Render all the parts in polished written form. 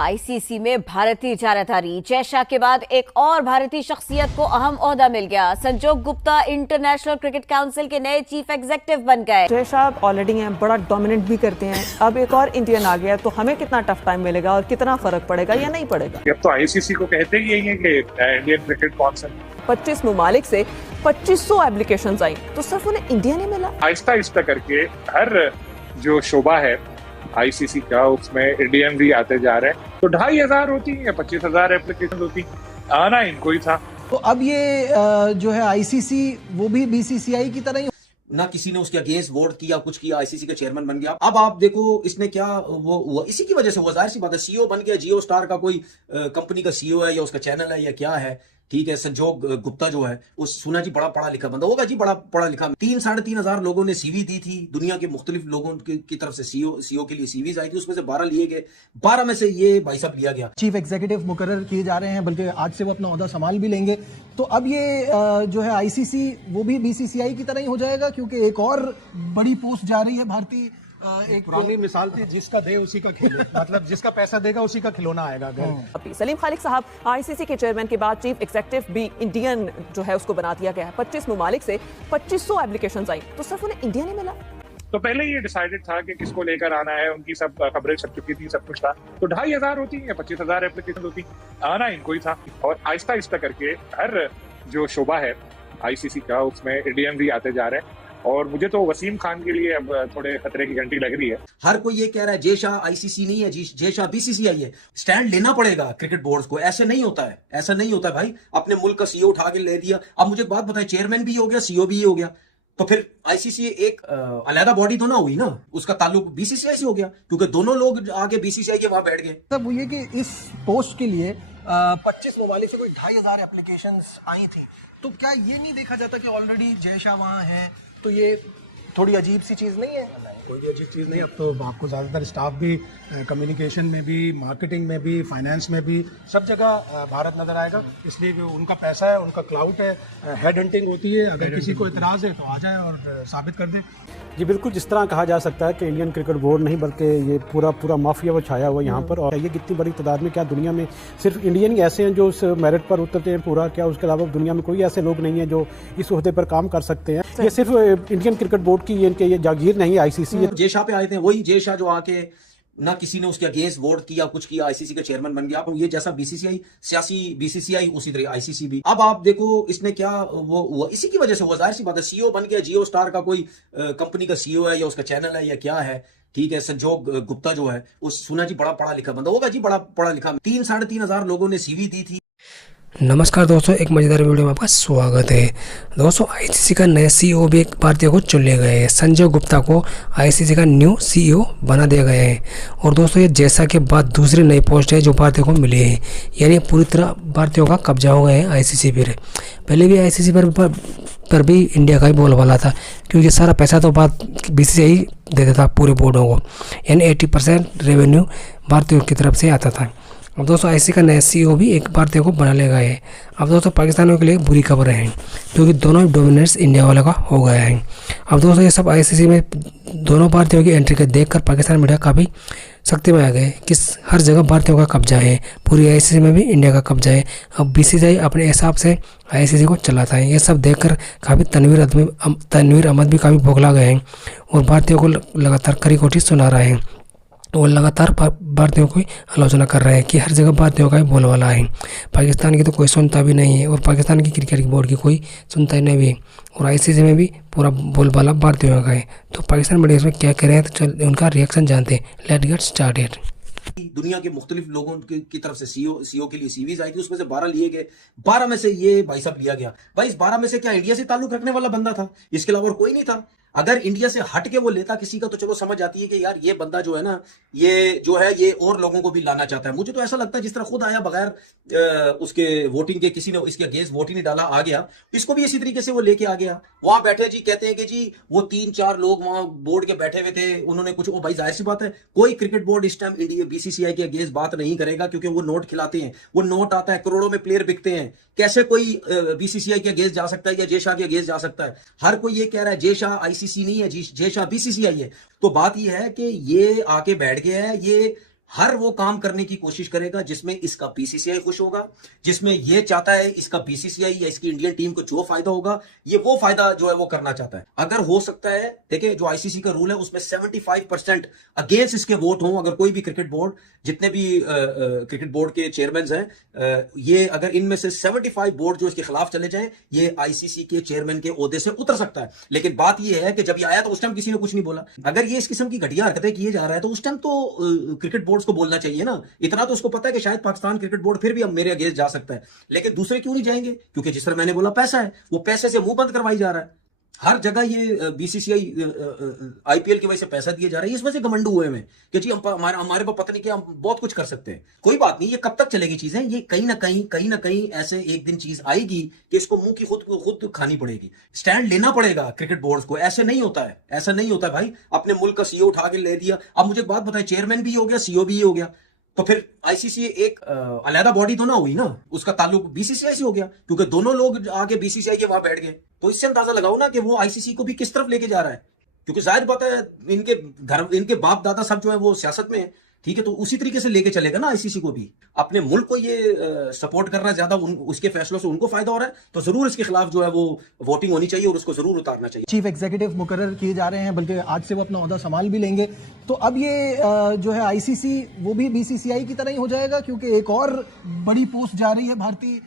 ICC में भारतीय जारादारी। जय शाह के बाद एक और भारतीय शख्सियत को अहम ओहदा मिल गया। संजोग गुप्ता इंटरनेशनल क्रिकेट काउंसिल के नए चीफ एग्जीक्यूटिव बन गए। जय शाह ऑलरेडी हैं, बड़ा डोमिनेट भी करते हैं। अब एक और इंडियन आ गया, तो हमें कितना टफ टाइम मिलेगा और कितना फर्क पड़ेगा या नहीं पड़ेगा? अब तो आईसीसी को कहते ही यही है कि इंडियन क्रिकेट काउंसिल 25 ममालिक से 2500 एप्लीकेशंस आई, तो सिर्फ उन्हें इंडिया ने मिला। आहिस्ता आहिस्ता करके हर जो शोबा है आईसीसी का, उसमें इंडियन भी आते जा रहे हैं। तो 2500 होती है, 25,000 एप्लीकेशन होती, आना इनको ही था। तो अब ये जो है आईसीसी वो भी बीसीसीआई की तरह ही ना किसी ने उसके अगेंस्ट वोट किया, कुछ किया, आईसीसी का चेयरमैन बन गया। अब आप देखो इसने क्या वो हुआ, इसी की वजह से हुआ। जाहिर सी बात है, सीईओ बन गया, जियो स्टार का कोई कंपनी का सीईओ है या उसका चैनल है या क्या है, ठीक है। संजोग गुप्ता जो है वो सुना जी बड़ा पढ़ा लिखा बंदा होगा जी, बड़ा पढ़ा लिखा। 3-3.5 लोगों ने सीवी दी थी, दुनिया के मुख्तलिफ लोगों की तरफ से सीईओ के लिए सीवीज आई थी, उसमें से 12 लिए गए। 12 में से ये भाई साहब लिया गया। चीफ एग्जीक्यूटिव मुकर्रर किए जा रहे हैं, बल्कि आज से वो अपना ओहदा संभाल भी लेंगे। तो अब ये जो है आईसीसी वो भी बीसीसीआई की तरह ही हो जाएगा, क्योंकि एक और बड़ी पोस्ट जा रही है भारतीय। एक पुरानी मिसाल थी, जिसका दे उसी का खिले, मतलब जिसका पैसा देगा उसी का खिलौना आएगा घर। सलीम खालिक साहब आईसीसी के चेयरमैन के बाद चीफ एग्जीक्यूटिव भी इंडियन जो है उसको बना दिया गया है। 25 ममालिक से 2500 एप्लीकेशंस आई, तो सिर्फ उन्हें इंडिया ने मिला। तो पहले ये डिसाइडेड था कि किसको लेकर आना है, उनकी सब खबरें छप चुकी थी, सब कुछ था। तो 2500 होती है, 25,000 एप्लीकेशन होती, आना इनको ही था। और आहिस्ता आहिस्ता करके हर जो शोबा है आईसीसी का, उसमें इंडियन भी आते जा रहे हैं। और मुझे तो वसीम खान के लिए अब थोड़े खतरे की घंटी लग रही है। हर कोई ये कह रहा है जय शाह आईसीसी नहीं है, जय शाह बीसीसीआई है। स्टैंड लेना पड़ेगा क्रिकेट बोर्ड को, ऐसे नहीं होता है, ऐसा नहीं होता है भाई। अपने मुल्क का सीईओ उठा के ले दिया। अब मुझे एक बात बताएं, चेयरमैन भी हो गया, सीईओ भी हो गया, तो फिर आईसीसी एक अलहदा बॉडी तो ना हुई ना, उसका ताल्लुक बीसीसीआई से हो गया, क्योंकि दोनों लोग आगे बीसीसीआई के वहां बैठ गए। तब वो ये कि इस पोस्ट के लिए 25 ममालिक से कोई 2500 एप्लीकेशंस आई थी। तो क्या ये नहीं देखा जाता कि ऑलरेडी जय शाह वहाँ है, तो ये थोड़ी अजीब सी चीज़ नहीं है? कोई भी अजीब चीज़ नहीं। अब तो आपको ज़्यादातर स्टाफ भी कम्युनिकेशन में भी, मार्केटिंग में भी, फाइनेंस में भी, सब जगह भारत नजर आएगा। इसलिए कि उनका पैसा है, उनका क्लाउड है, हेड हंटिंग होती है। अगर किसी को इतराज़ है तो आ जाए और साबित कर दे। जी बिल्कुल, जिस तरह कहा जा सकता है कि इंडियन क्रिकेट बोर्ड नहीं बल्कि ये पूरा माफिया वो छाया हुआ यहाँ पर। और ये कितनी बड़ी तादाद में, क्या दुनिया में सिर्फ इंडियन ही ऐसे हैं जो उस मेरिट पर उतरते हैं पूरा, क्या उसके अलावा दुनिया में कोई ऐसे लोग नहीं है जो इस ओहदे पर काम कर सकते हैं? ये सिर्फ इंडियन क्रिकेट बोर्ड की ये जागीर नहीं, आईसीसी जय शाह पे आए थे, वही जय शाह जो आके ना किसी ने उसके अगेंस्ट वोट किया, कुछ किया, आईसीसी का चेयरमैन बन गया। ये जैसा बीसीसीआई सियासी बीसीसीआई, उसी तरह आईसीसी भी। अब आप देखो इसने क्या वो हुआ, इसी की वजह से हुआ। जाहिर सी बात है, सीईओ बन गया, जियो स्टार का कोई कंपनी का सीईओ है या उसका चैनल है या क्या है, ठीक है। संजोग गुप्ता जो है वो सुना जी बड़ा पढ़ा लिखा बंदा होगा जी, बड़ा पढ़ा लिखा। 3-3.5 लोगों ने सीवी दी थी। नमस्कार दोस्तों, एक मज़ेदार वीडियो में आपका स्वागत है। दोस्तों, आईसीसी का नया सीईओ भी एक भारतीय को चुन लिया गया है। संजय गुप्ता को आईसीसी का न्यू सीईओ बना दिया गया है। और दोस्तों, ये जैसा के बाद दूसरी नई पोस्ट है जो भारतीय को मिली है, यानी पूरी तरह भारतीयों का कब्जा हो गया है आईसीसी पर। पहले भी आईसीसी पर भी इंडिया का ही बोलबाला था, क्योंकि सारा पैसा तो बीसीसीआई देता था पूरे बोर्डों को, यानी 80% रेवेन्यू भारतीयों की तरफ से आता था। अब दोस्तों, आईसीसी का नया सीईओ भी एक भारतीय को बना लिया गया है। अब दोस्तों, पाकिस्तानियों के लिए बुरी खबर है, क्योंकि दोनों ही डोमिनेंस इंडिया वाले का हो गया है। अब दोस्तों, ये सब आईसीसी में दोनों भारतीयों की एंट्री को देखकर पाकिस्तान मीडिया काफ़ी सख्ती में आ गए कि हर जगह भारतीयों का कब्जा है, पूरी आईसीसी में भी इंडिया का कब्जा है। अब बीसीसीआई अपने हिसाब से आईसीसी को चलाता है। ये सब देखकर काफ़ी तनवीर अहमद भी काफ़ी बौखला गए हैं और भारतीयों को लगातार कड़ी कोठी सुना रहे हैं और लगातार भारतीयों की आलोचना कर रहे हैं कि हर जगह भारतीयों का ही बोलबाला है। पाकिस्तान की तो कोई सुनता भी नहीं है और पाकिस्तान की क्रिकेट बोर्ड की कोई सुनता ही नहीं भी, और आईसीसी में भी पूरा बोलबाला भारतीयों का है। तो पाकिस्तान मीडिया इसमें क्या कह रहे हैं, तो चल उनका रिएक्शन जानते हैं। Let's get started. दुनिया के मुख्तलिफ लोगों की तरफ से सीईओ के लिए सीवीज आई थी, उसमें से 12 लिए गए। 12 में से ये भाई साहब लिया गया। भाई इस 12 में से क्या इंडिया से ताल्लुक रखने वाला बंदा था? इसके अलावा और कोई नहीं था। अगर इंडिया से हट के वो लेता किसी का, तो चलो समझ आती है कि यार ये बंदा जो है ना, ये जो है ये और लोगों को भी लाना चाहता है। मुझे तो ऐसा लगता है जिस तरह खुद आया बगैर उसके वोटिंग के, किसी ने इसके अगेंस्ट वोट ही नहीं डाला, आ गया, इसको भी इसी तरीके से वो लेके आ गया। वहां बैठे जी, कहते हैं कि जी वो 3-4 लोग वहां बोर्ड के बैठे हुए थे, उन्होंने कुछ, ओ भाई जाहिर सी बात है, कोई क्रिकेट बोर्ड इस टाइम इंडिया बीसीसीआई के अगेंस्ट बात नहीं करेगा, क्योंकि वो नोट खिलाते हैं, वो नोट आता है, करोड़ों में प्लेयर बिकते हैं। कैसे कोई बीसीसीआई के अगेंस्ट जा सकता है या जय शाह के अगेंस्ट जा सकता है? हर कोई ये कह रहा है जय शाह आईसीसी नहीं है, जय शाह बीसीसीआई है। तो बात ये है कि ये आके बैठ गया है, ये हर वो काम करने की कोशिश करेगा जिसमें इसका बीसीसीआई खुश होगा, जिसमें ये चाहता है इसका बीसीसीआई या इसकी इंडियन टीम को जो फायदा होगा, ये वो फायदा जो है वो करना चाहता है। अगर हो सकता है, देखिए जो आईसीसी का रूल है उसमें 75% अगेंस्ट इसके वोट हों, अगर कोई भी क्रिकेट बोर्ड, जितने भी क्रिकेट बोर्ड के चेयरमैन हैं, ये अगर इनमें से 75 बोर्ड जो इसके खिलाफ चले जाएं, ये आईसीसी के चेयरमैन के ओहदे से उतर सकता है। लेकिन बात ये है कि जब ये आया तो उस टाइम किसी ने कुछ नहीं बोला। अगर ये इस किस्म की घटिया हरकतें किए जा रहा है तो उस टाइम तो क्रिकेट बोर्ड को बोलना चाहिए ना। इतना तो उसको पता है कि शायद पाकिस्तान क्रिकेट बोर्ड फिर भी अब मेरे अगेंस्ट जा सकता है, लेकिन दूसरे क्यों नहीं जाएंगे? क्योंकि जिस तरह मैंने बोला, पैसा है, वो पैसे से मुंह बंद करवाई जा रहा है। हर जगह ये बीसीसीआई आईपीएल की वजह से पैसा दिए जा रहा है। इस वजह से घमंड हुए हैं कि जी हमारे पास पता नहीं क्या, हम बहुत कुछ कर सकते हैं। कोई बात नहीं, ये कब तक चलेगी चीजें? ये कहीं ना कहीं ऐसे एक दिन चीज आएगी कि इसको मुंह की खुद खानी पड़ेगी। स्टैंड लेना पड़ेगा क्रिकेट बोर्ड को। ऐसे नहीं होता है, ऐसा नहीं होता है भाई। अपने मुल्क का सीईओ उठा के ले दिया। अब मुझे एक बात बताएं, चेयरमैन भी हो गया, सीईओ भी हो गया, तो फिर आईसीसी एक अलहदा बॉडी तो ना हुई ना, उसका ताल्लुक बीसीसीआई से हो गया, क्योंकि दोनों लोग आगे बीसीसीआई के वहां बैठ गए। तो इससे अंदाजा लगाओ ना कि वो आईसीसी को भी किस तरफ लेके जा रहा है। क्योंकि जाहिर बात है, इनके बाप दादा सब जो है वो सियासत में है, ठीक है, तो उसी तरीके से लेके चलेगा ना आईसीसी को भी। अपने मुल्क को ये सपोर्ट करना ज्यादा, उसके फैसलों से उनको फायदा हो रहा है, तो जरूर इसके खिलाफ जो है वो वोटिंग होनी चाहिए और उसको जरूर उतारना चाहिए। चीफ एग्जीक्यूटिव मुकर्रर किए जा रहे हैं, बल्कि आज से वो अपना ओहदा संभाल भी लेंगे। तो अब ये जो है आईसीसी वो भी बीसीसीआई की तरह ही हो जाएगा, क्योंकि एक और बड़ी पोस्ट जा रही है भारतीय।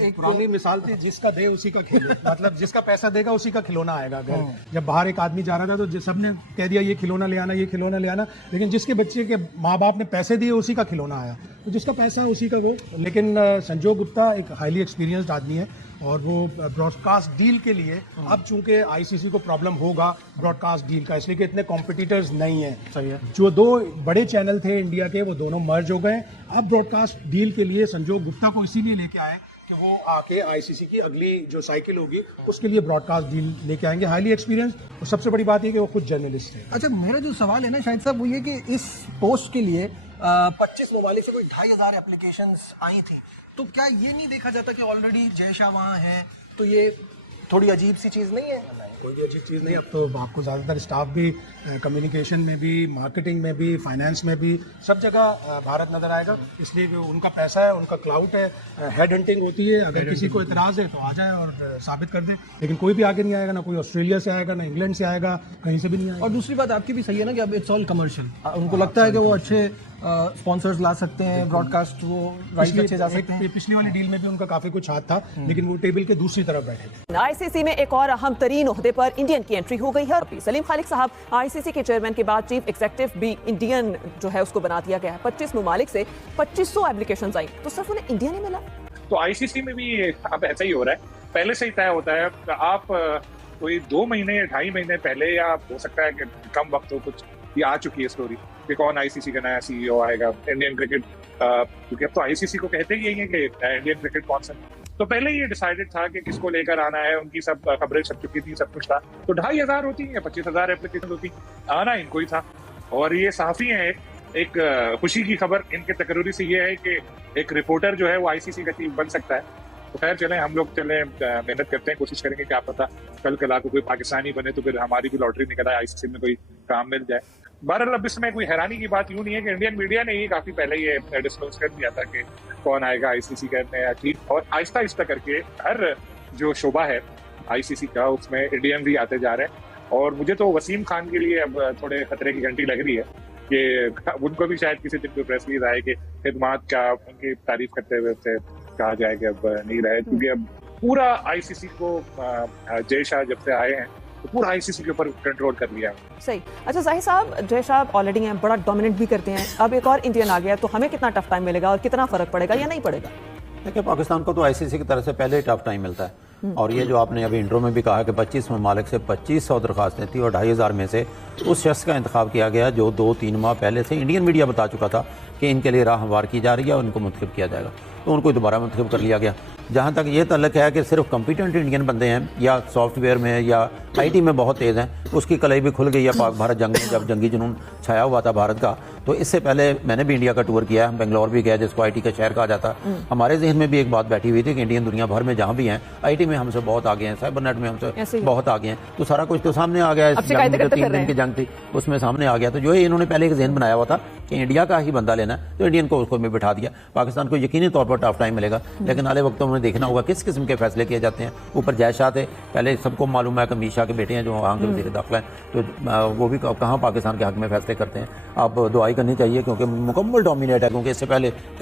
एक पुरानी मिसाल थी, जिसका दे उसी का खिलौना, मतलब जिसका पैसा देगा उसी का खिलौना आएगा। घर जब बाहर एक आदमी जा रहा था तो सबने कह दिया ये खिलौना ले आना, ये खिलौना ले आना, लेकिन जिसके बच्चे के माँ बाप ने पैसे दिए उसी का खिलौना आया। तो जिसका पैसा है उसी का वो। लेकिन संजोग गुप्ता एक हाईली एक्सपीरियंस्ड आदमी है और वो ब्रॉडकास्ट डील के लिए, अब चूंकि आईसीसी को प्रॉब्लम होगा ब्रॉडकास्ट डील का, इसलिए कि इतने कॉम्पिटिटर्स नहीं है। सही है। जो दो बड़े चैनल थे इंडिया के, वो दोनों मर्ज हो गए। अब ब्रॉडकास्ट डील के लिए संजोग गुप्ता को इसीलिए लेके आए कि वो आके आईसीसी की अगली जो साइकिल होगी उसके लिए ब्रॉडकास्ट डील लेके आएंगे। हाईली एक्सपीरियंस, और सबसे बड़ी बात ये कि वो खुद जर्नलिस्ट है। अच्छा, मेरा जो सवाल है ना शाहिद साहब, वो ये कि इस पोस्ट के लिए 25 ममालिक से कोई 2500 एप्लीकेशंस आई थी, तो क्या ये नहीं देखा जाता कि ऑलरेडी जय शाह वहाँ है? तो ये थोड़ी अजीब सी चीज़ नहीं है? कोई भी अजीब चीज़ नहीं। अब तो आपको ज़्यादातर स्टाफ भी कम्युनिकेशन में भी, मार्केटिंग में भी, फाइनेंस में भी, सब जगह भारत नज़र आएगा। इसलिए कि उनका पैसा है, उनका क्लाउट है, हेड हंटिंग होती है। अगर किसी को इतराज़ है तो आ जाए और साबित कर दे, लेकिन कोई भी आगे नहीं आएगा, ना कोई ऑस्ट्रेलिया से आएगा, ना इंग्लैंड से आएगा, कहीं से भी नहीं आएगा। और दूसरी बात आपकी भी सही है ना कि अब इट्स ऑल कमर्शियल। उनको लगता है कि वो अच्छे स्पॉन्सर्स ला सकते हैं, ब्रॉडकास्ट वो राइट अच्छे जा सकते हैं। पिछली वाली डील में भी उनका काफ़ी कुछ हाथ था, लेकिन वो टेबल के दूसरी तरफ बैठे थे। आईसीसी में एक और अहम तरीन ओहदे पर इंडियन की एंट्री हो गई है। सलीम खालिक साहब आईसीसी के चेयरमैन के बाद चीफ एग्जीक्यूटिव भी इंडियन जो है उसको बना दिया गया है। 25 ममालिक से 2500 एप्लीकेशंस आई, तो सिर्फ उन्हें इंडिया नहीं मिला। तो आईसीसी में भी अब ऐसा ही हो रहा है। पहले से ही तय होता है, आप कोई 2 महीने या 2.5 महीने पहले, या हो सकता है कि कम वक्त हो, कुछ ये आ चुकी है स्टोरी कि कौन आईसीसी का नया सीईओ आएगा, इंडियन क्रिकेट, क्योंकि अब तो आईसीसी को कहते ही यही है कि इंडियन क्रिकेट कौन सा। तो पहले ये डिसाइडेड था कि किसको लेकर आना है, उनकी सब खबरें छप चुकी थी, सब कुछ था। तो 2500 होती या 25,000 एप्लीकेशन होती, आना इनको ही था। और ये साफी है, एक खुशी की खबर इनके तकरीरी से ये है कि एक रिपोर्टर जो है वो आईसीसी का चीफ बन सकता है। तो खैर चलें, हम लोग मेहनत करते हैं, कोशिश करेंगे, क्या पता कल को कोई पाकिस्तानी बने तो फिर हमारी भी लॉटरी निकल आए, आईसीसी में कोई काम मिल जाए। बहरहाल अब इसमें कोई हैरानी की बात यूं नहीं है कि इंडियन मीडिया ने ही काफी पहले ये डिस्क्लोज कर दिया था कि कौन आएगा आईसीसी का नया चीफ, और आहिस्ता आहिस्ता करके हर जो शोबा है आईसीसी का उसमें इंडियन भी आते जा रहे हैं। और मुझे तो वसीम खान के लिए अब थोड़े खतरे की घंटी लग रही है कि उनको भी शायद किसी दिन कोई प्रेस रिलीज आए कि खिदमात का उनकी तारीफ करते हुए उससे कहा जाए कि अब नहीं रहे, क्योंकि अब पूरा आईसीसी को जय शाह जब से आए हैं तो पूरा आईसीसी के ऊपर कंट्रोल कर लिया है। सही। अच्छा जाहिर साहब, जय शाह ऑलरेडी हैं, बड़ा डोमिनेट भी करते हैं, अब एक और इंडियन आ गया, तो हमें कितना टफ टाइम मिलेगा और कितना फर्क पड़ेगा या नहीं पड़ेगा? देखिए, पाकिस्तान को तो आईसीसी की तरफ से पहले ही टफ टाइम मिलता है। और ये जो आपने अभी इंट्रो में भी कहा कि 25 ममालिक से 2500 दरखास्तें थी और 2500 में से उस शख्स का इंतखाब किया गया जो 2-3 माह पहले से इंडियन मीडिया बता चुका था कि इनके लिए राह हमवार की जा रही है और उनको मुंतखब किया जाएगा, तो उनको दोबारा मुंतखब कर लिया गया। जहाँ तक ये तल्लक है कि सिर्फ कॉम्पिटेंट इंडियन बंदे हैं या सॉफ्टवेयर में या आईटी में बहुत तेज़ हैं, उसकी कलाई भी खुल गई है पाक भारत जंग में, जब जंगी जुनून छाया हुआ था भारत का, तो इससे पहले मैंने भी इंडिया का टूर किया है, हम बेंगलोर भी गए जिसको आईटी का शहर कहा जाता है। हमारे जहन में भी एक बात बैठी हुई थी कि इंडियन दुनिया भर में जहाँ भी हैं आईटी में हमसे बहुत आगे हैं, साइबर नेट में हमसे बहुत आगे हैं, तो सारा कुछ तो सामने आ गया। 3 दिन की जंग थी उसमें सामने आ गया। तो जो है इन्होंने पहले एक जहन बनाया हुआ था कि इंडिया का ही बंदा लेना है, तो इंडियन को उसको में बिठा दिया। पाकिस्तान को यकीनी तौर पर टफ टाइम मिलेगा, लेकिन आने वक्तों में देखना होगा किस किस्म के फैसले किए जाते हैं। ऊपर जय शाह थे, पहले सबको मालूम है कि अमित शाह के बेटे हैं जो वहाँ के वज़ीर दाखिला हैं, तो वो भी कहाँ पाकिस्तान के हक में फैसले करते हैं। आप दुआई करनी चाहिए क्योंकि मुकम्मल डोमिनेट है, क्योंकि इससे पहले कई